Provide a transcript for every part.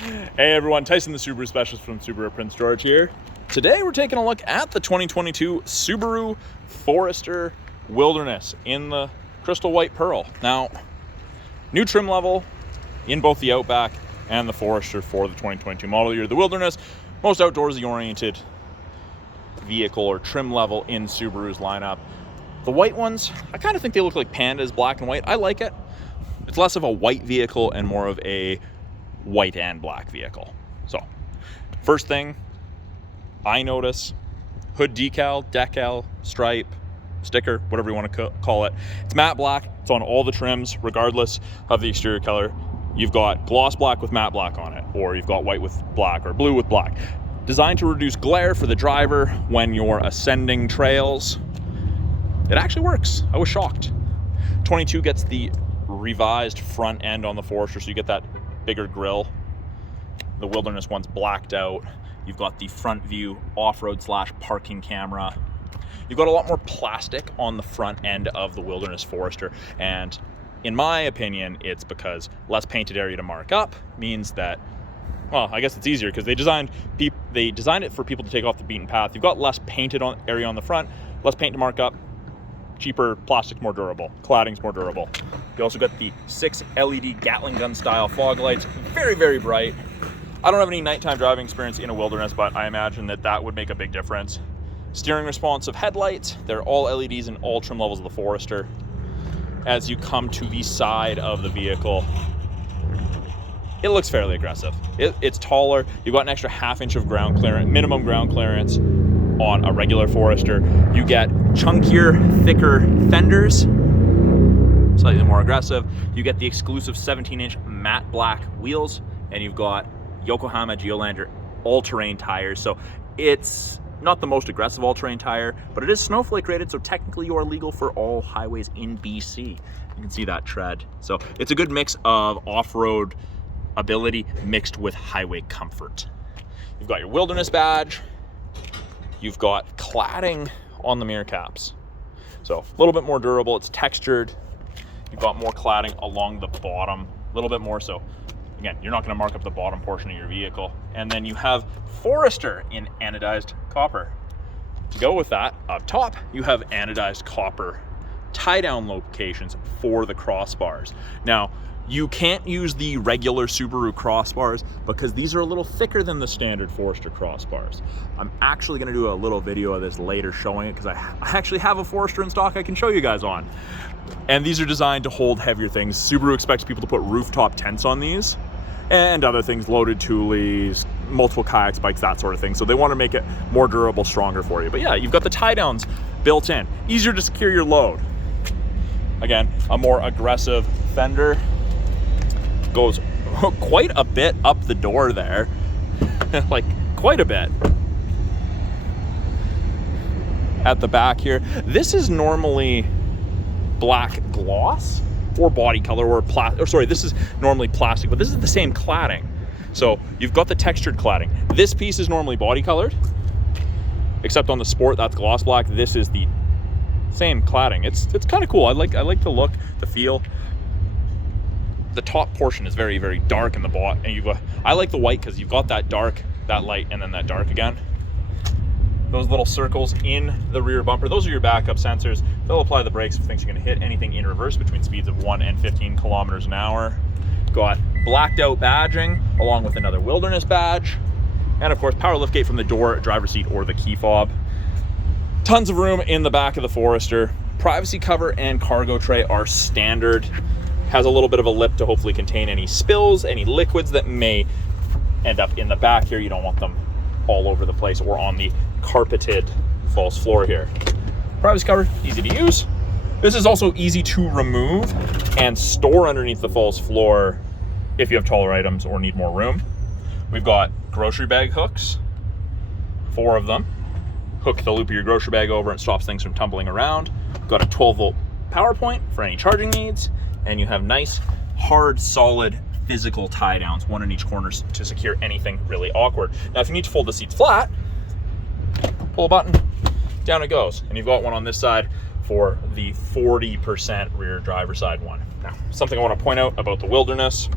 Hey everyone, Tyson the Subaru Specialist from Subaru Prince George here. Today we're taking a look at the 2022 Subaru Forester Wilderness in the crystal white pearl. Now, new trim level in both the Outback and the Forester for the 2022 model year. The Wilderness, most outdoorsy oriented vehicle or trim level in Subaru's lineup. The white ones, I kind of think they look like pandas, black and white. I like it. It's less of a white vehicle and more of a white and black vehicle. So first thing I notice, hood decal, decal, stripe, sticker, whatever you want to call it. It's matte black. It's on all the trims regardless of the exterior color. You've got gloss black with matte black on it, or you've got white with black or blue with black. Designed to reduce glare for the driver when you're ascending trails. It actually works. I was shocked. 22 gets the revised front end on the Forester, so you get that bigger grille. The Wilderness one's blacked out. You've got the front view off-road / parking camera. You've got a lot more plastic on the front end of the Wilderness Forester, and in my opinion, it's because less painted area to mark up means that, well, I guess it's easier because they designed it for people to take off the beaten path. You've got less painted area on the front, less paint to mark up, cheaper, plastic's more durable, cladding's more durable. You also got the 6 LED Gatling gun style fog lights, very, very bright. I don't have any nighttime driving experience in a Wilderness, but I imagine that would make a big difference. Steering responsive headlights, they're all LEDs in all trim levels of the Forester. As you come to the side of the vehicle, it looks fairly aggressive. It's taller. You've got an extra ½ inch of ground clearance, minimum ground clearance on a regular Forester. You get chunkier, thicker fenders, slightly more aggressive. You get the exclusive 17-inch matte black wheels, and you've got Yokohama Geolandar all-terrain tires. So it's not the most aggressive all-terrain tire, but it is snowflake rated, so technically you are legal for all highways in BC. You can see that tread. So it's a good mix of off-road ability mixed with highway comfort. You've got your Wilderness badge. You've got cladding on the mirror caps. So a little bit more durable, it's textured. You've got more cladding along the bottom, a little bit more so. Again, you're not gonna mark up the bottom portion of your vehicle. And then you have Forester in anodized copper. To go with that, up top, you have anodized copper tie-down locations for the crossbars. Now, you can't use the regular Subaru crossbars because these are a little thicker than the standard Forester crossbars. I'm actually gonna do a little video of this later showing it because I actually have a Forester in stock I can show you guys on. And these are designed to hold heavier things. Subaru expects people to put rooftop tents on these and other things, loaded tules, multiple kayaks, bikes, that sort of thing. So they want to make it more durable, stronger for you. But yeah, you've got the tie downs built in, easier to secure your load. Again, a more aggressive fender. Goes quite a bit up the door there, like quite a bit. At the back here, this is normally black gloss or body color or this is normally plastic, but this is the same cladding. So you've got the textured cladding. This piece is normally body colored, except on the Sport, that's gloss black. This is the same cladding. It's kind of cool. I like the look, the feel. The top portion is very, very dark in the bottom, and I like the white because you've got that dark, that light, and then that dark again. Those little circles in the rear bumper, those are your backup sensors. They'll apply the brakes if things are going to hit anything in reverse between speeds of 1 and 15 kilometers an hour. Got blacked out badging along with another Wilderness badge, and of course power liftgate from the door, driver's seat, or the key fob. Tons of room in the back of the Forester. Privacy cover and cargo tray are standard. Has a little bit of a lip to hopefully contain any spills, any liquids that may end up in the back here. You don't want them all over the place or on the carpeted false floor here. Privacy cover, easy to use. This is also easy to remove and store underneath the false floor if you have taller items or need more room. We've got grocery bag hooks, 4 of them. Hook the loop of your grocery bag over and stops things from tumbling around. Got a 12-volt power point for any charging needs. And you have nice, hard, solid, physical tie downs, one in each corner to secure anything really awkward. Now, if you need to fold the seats flat, pull a button, down it goes. And you've got one on this side for the 40% rear driver side one. Now, something I want to point out about the Wilderness,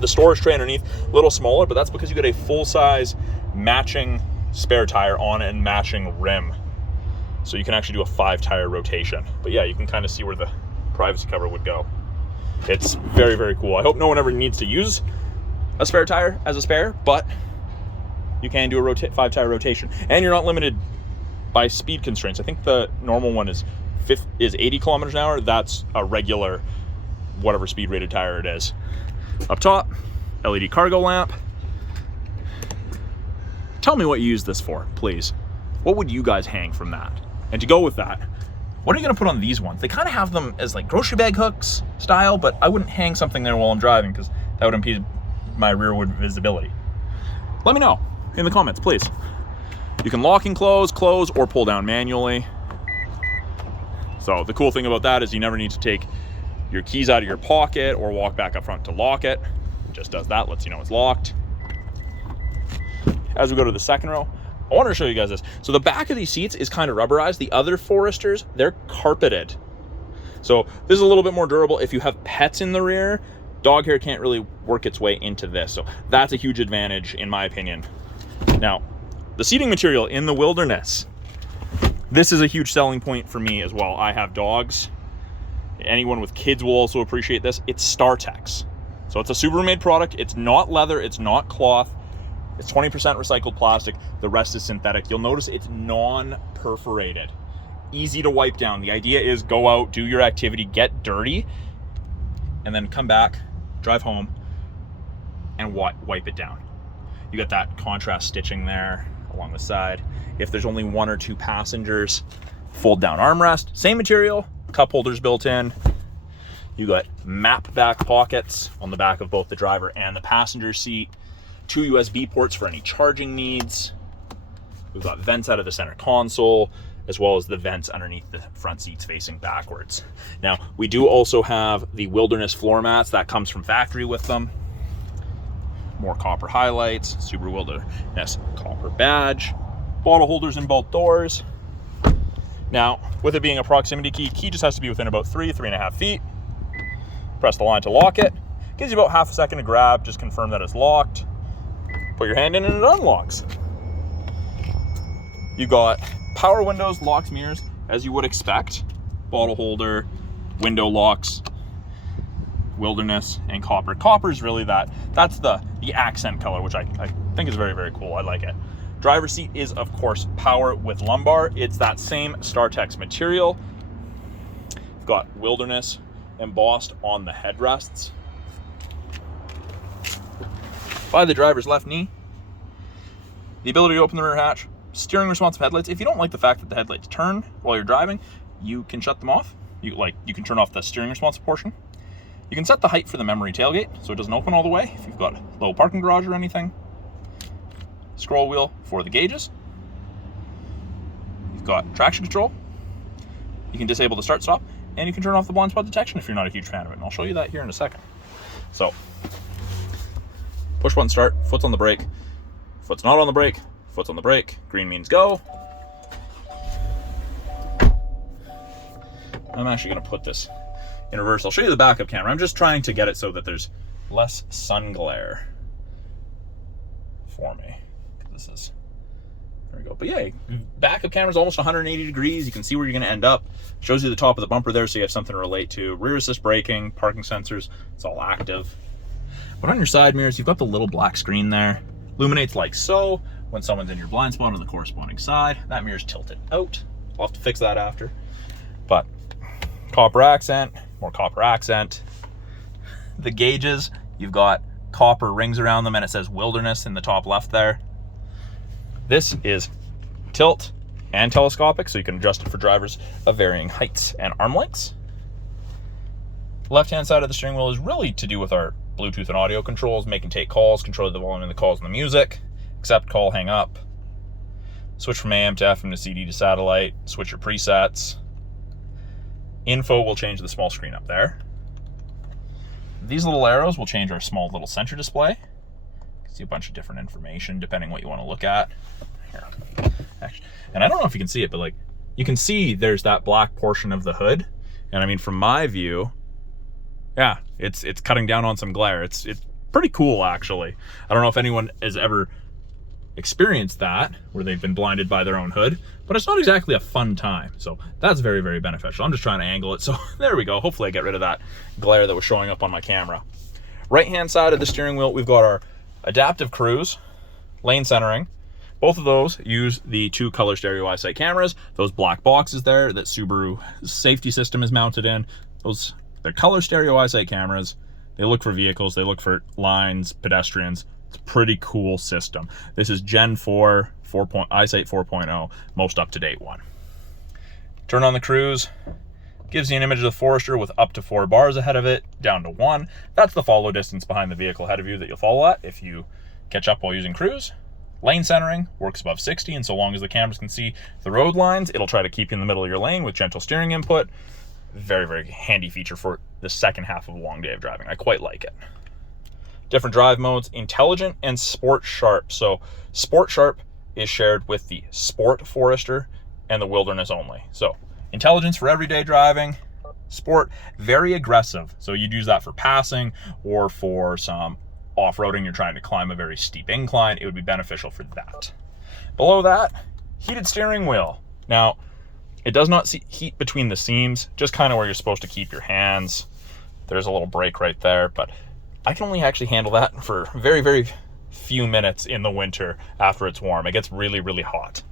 The storage tray underneath, a little smaller, but that's because you get a full-size matching spare tire on and matching rim. So you can actually do a 5-tire rotation. But yeah, you can kind of see where the privacy cover would go. It's very, very cool. I hope no one ever needs to use a spare tire as a spare, but you can do a 5-tire rotation. And you're not limited by speed constraints. I think the normal one is 80 kilometers an hour. That's a regular, whatever speed rated tire it is. Up top, LED cargo lamp. Tell me what you use this for, please. What would you guys hang from that? And to go with that, what are you gonna put on these ones? They kind of have them as like grocery bag hooks style, but I wouldn't hang something there while I'm driving because that would impede my rearward visibility. Let me know in the comments, please. You can lock and close, or pull down manually. So the cool thing about that is you never need to take your keys out of your pocket or walk back up front to lock it. It just does that, lets you know it's locked. As we go to the second row, I wanted to show you guys this. So the back of these seats is kind of rubberized. The other Foresters, they're carpeted. So this is a little bit more durable. If you have pets in the rear, dog hair can't really work its way into this. So that's a huge advantage in my opinion. Now, the seating material in the Wilderness, this is a huge selling point for me as well. I have dogs. Anyone with kids will also appreciate this. It's StarTex. So it's a Subaru made product. It's not leather, it's not cloth. It's 20% recycled plastic. The rest is synthetic. You'll notice it's non-perforated. Easy to wipe down. The idea is go out, do your activity, get dirty, and then come back, drive home, and wipe it down. You got that contrast stitching there along the side. If there's only 1 or 2 passengers, fold down armrest. Same material, cup holders built in. You got map back pockets on the back of both the driver and the passenger seat. 2 USB ports for any charging needs. We've got vents out of the center console, as well as the vents underneath the front seats facing backwards. Now, we do also have the Wilderness floor mats. That comes from factory with them. More copper highlights, Subaru Wilderness copper badge, bottle holders in both doors. Now, with it being a proximity key just has to be within about 3.5 feet. Press the line to lock it. Gives you about half a second to grab, just confirm that it's locked. Put your hand in and it unlocks. You got power windows, locks, mirrors, as you would expect. Bottle holder, window locks, Wilderness, and copper. Copper is really that's the accent color, which I think is very, very cool. I like it. Driver's seat is, of course, power with lumbar. It's that same StarTex material. You've got Wilderness embossed on the headrests. By the driver's left knee, the ability to open the rear hatch, steering responsive headlights. If you don't like the fact that the headlights turn while you're driving, you can shut them off. You can turn off the steering responsive portion. You can set the height for the memory tailgate so it doesn't open all the way if you've got a low parking garage or anything. Scroll wheel for the gauges. You've got traction control. You can disable the start stop, and you can turn off the blind spot detection if you're not a huge fan of it. And I'll show you that here in a second. So, push button start, foot's on the brake, foot's not on the brake, foot's on the brake, green means go. I'm actually gonna put this in reverse. I'll show you the backup camera. I'm just trying to get it so that there's less sun glare for me. This is, there we go. But yeah, backup camera's almost 180 degrees. You can see where you're gonna end up. Shows you the top of the bumper there so you have something to relate to. Rear assist braking, parking sensors, it's all active. But on your side mirrors, you've got the little black screen there. Illuminates like so. When someone's in your blind spot on the corresponding side, that mirror's tilted out. I'll have to fix that after. But copper accent, more copper accent. The gauges, you've got copper rings around them and it says Wilderness in the top left there. This is tilt and telescopic, so you can adjust it for drivers of varying heights and arm lengths. Left-hand side of the steering wheel is really to do with our Bluetooth and audio controls, make and take calls, control the volume of the calls and the music, accept, call, hang up, switch from AM to FM to CD to satellite, switch your presets. Info will change the small screen up there. These little arrows will change our small little center display. You can see a bunch of different information depending what you want to look at. Here. Actually, and I don't know if you can see it, but like you can see there's that black portion of the hood. And I mean, from my view, yeah, it's cutting down on some glare. It's pretty cool, actually. I don't know if anyone has ever experienced that, where they've been blinded by their own hood, but it's not exactly a fun time. So that's very, very beneficial. I'm just trying to angle it. So there we go. Hopefully I get rid of that glare that was showing up on my camera. Right-hand side of the steering wheel, we've got our adaptive cruise, lane centering. Both of those use the 2 color stereo eyesight cameras. Those black boxes there that Subaru safety system is mounted in, they're color stereo eyesight cameras. They look for vehicles, they look for lines, pedestrians. It's a pretty cool system. This is Gen 4, eyesight 4.0, most up-to-date one. Turn on the cruise. Gives you an image of the Forester with up to 4 bars ahead of it, down to 1. That's the follow distance behind the vehicle ahead of you that you'll follow at if you catch up while using cruise. Lane centering works above 60, and so long as the cameras can see the road lines, it'll try to keep you in the middle of your lane with gentle steering input. Very, very handy feature for the second half of a long day of driving. I quite like it. Different drive modes, intelligent and sport sharp. So sport sharp is shared with the Sport Forester and the Wilderness only. So intelligence for everyday driving, sport, very aggressive. So you'd use that for passing or for some off-roading. You're trying to climb a very steep incline. It would be beneficial for that. Below that, heated steering wheel. Now, it does not heat between the seams, just kind of where you're supposed to keep your hands. There's a little break right there, but I can only actually handle that for very, very few minutes in the winter after it's warm. It gets really, really hot.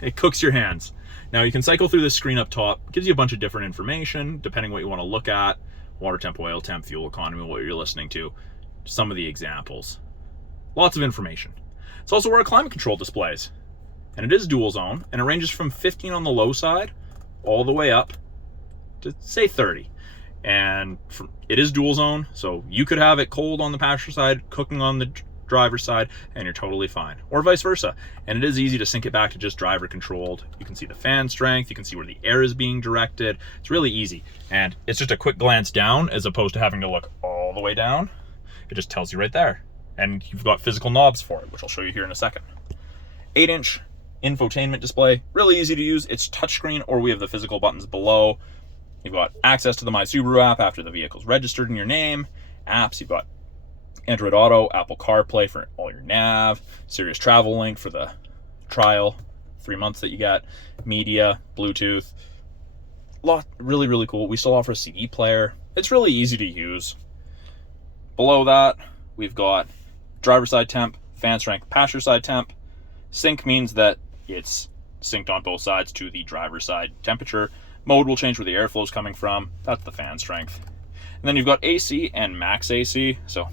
It cooks your hands. Now you can cycle through this screen up top. It gives you a bunch of different information depending what you want to look at. Water temp, oil temp, fuel economy, what you're listening to. Some of the examples. Lots of information. It's also where our climate control displays. And it is dual zone, and it ranges from 15 on the low side all the way up to say 30. And it is dual zone, so you could have it cold on the passenger side, cooking on the driver's side, and you're totally fine, or vice versa. And it is easy to sync it back to just driver controlled. You can see the fan strength, you can see where the air is being directed. It's really easy, and it's just a quick glance down as opposed to having to look all the way down. It just tells you right there, and you've got physical knobs for it, which I'll show you here in a second. 8-inch infotainment display, really easy to use. It's touchscreen, or we have the physical buttons below. You've got access to the My Subaru app after the vehicle's registered in your name. Apps, you've got Android Auto, Apple CarPlay for all your nav, Sirius Travel Link for the trial, 3 months that you get, media, Bluetooth. Really, really cool. We still offer a CD player. It's really easy to use. Below that, we've got driver side temp, fan strength, passenger side temp. Sync means that it's synced on both sides to the driver's side temperature. Mode will change where the airflow is coming from. That's the fan strength. And then you've got AC and max AC. So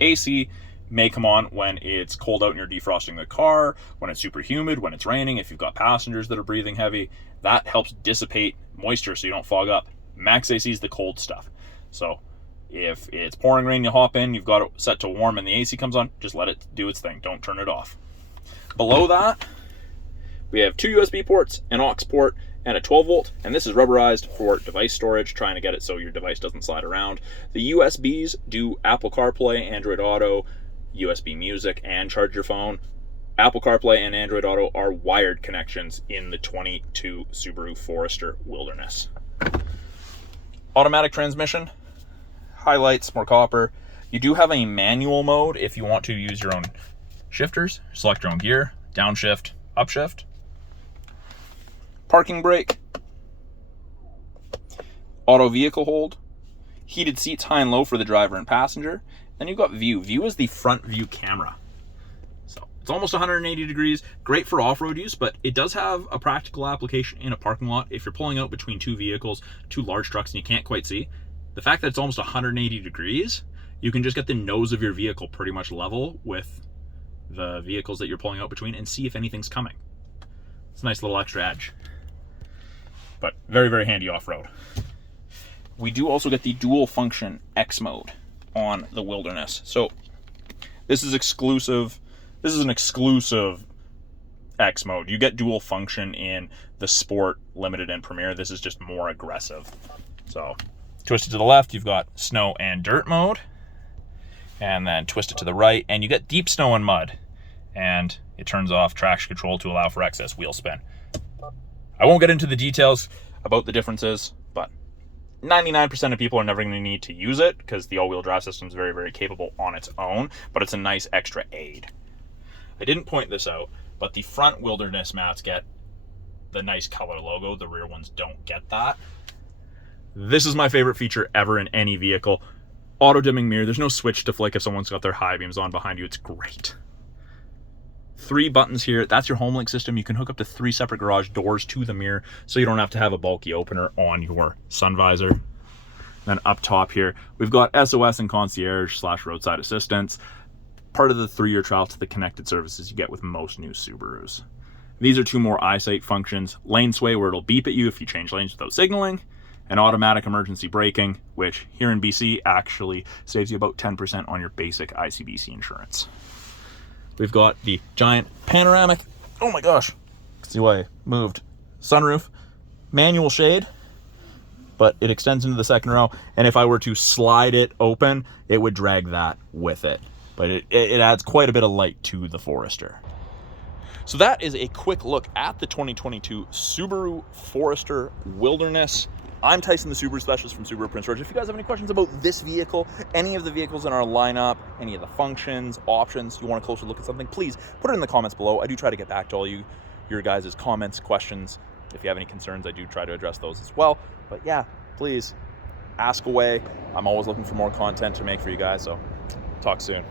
AC may come on when it's cold out and you're defrosting the car, when it's super humid, when it's raining, if you've got passengers that are breathing heavy. That helps dissipate moisture so you don't fog up. Max AC is the cold stuff. So if it's pouring rain, you hop in, you've got it set to warm and the AC comes on, just let it do its thing. Don't turn it off. Below that, we have 2 USB ports, an aux port, and a 12 volt, and this is rubberized for device storage, trying to get it so your device doesn't slide around. The USBs do Apple CarPlay, Android Auto, USB Music, and charge your phone. Apple CarPlay and Android Auto are wired connections in the 22 Subaru Forester Wilderness. Automatic transmission, highlights, more copper. You do have a manual mode if you want to use your own shifters, select your own gear, downshift, upshift. Parking brake, auto vehicle hold, heated seats high and low for the driver and passenger. Then you've got view. View is the front view camera. So it's almost 180 degrees, great for off-road use, but it does have a practical application in a parking lot. If you're pulling out between 2 vehicles, 2 large trucks, and you can't quite see, the fact that it's almost 180 degrees, you can just get the nose of your vehicle pretty much level with the vehicles that you're pulling out between and see if anything's coming. It's a nice little extra edge, but very, very handy off-road. We do also get the dual function X mode on the Wilderness. So this is exclusive. This is an exclusive X mode. You get dual function in the Sport, Limited, and Premier. This is just more aggressive. So twist it to the left, you've got snow and dirt mode. And then twist it to the right, and you get deep snow and mud. And it turns off traction control to allow for excess wheel spin. I won't get into the details about the differences, but 99% of people are never going to need to use it because the all-wheel drive system is very, very capable on its own, but it's a nice extra aid. I didn't point this out, but the front wilderness mats get the nice color logo. The rear ones don't get that. This is my favorite feature ever in any vehicle. Auto dimming mirror. There's no switch to flick if someone's got their high beams on behind you. It's great. 3 buttons here. That's your HomeLink system. You can hook up to 3 separate garage doors to the mirror, so you don't have to have a bulky opener on your sun visor. Then up top here, we've got SOS and concierge / roadside assistance. Part of the 3-year trial to the connected services you get with most new Subarus. These are 2 more eyesight functions. Lane sway, where it'll beep at you if you change lanes without signaling. And automatic emergency braking, which here in BC actually saves you about 10% on your basic ICBC insurance. We've got the giant panoramic, oh my gosh, see why I moved, sunroof, manual shade, but it extends into the second row, and if I were to slide it open, it would drag that with it. But it adds quite a bit of light to the Forester. So that is a quick look at the 2022 Subaru Forester Wilderness. I'm Tyson, the Subaru specialist from Subaru Prince George. If you guys have any questions about this vehicle, any of the vehicles in our lineup, any of the functions, options, you want a closer look at something, please put it in the comments below. I do try to get back to all your guys' comments, questions. If you have any concerns, I do try to address those as well. But yeah, please ask away. I'm always looking for more content to make for you guys, so talk soon.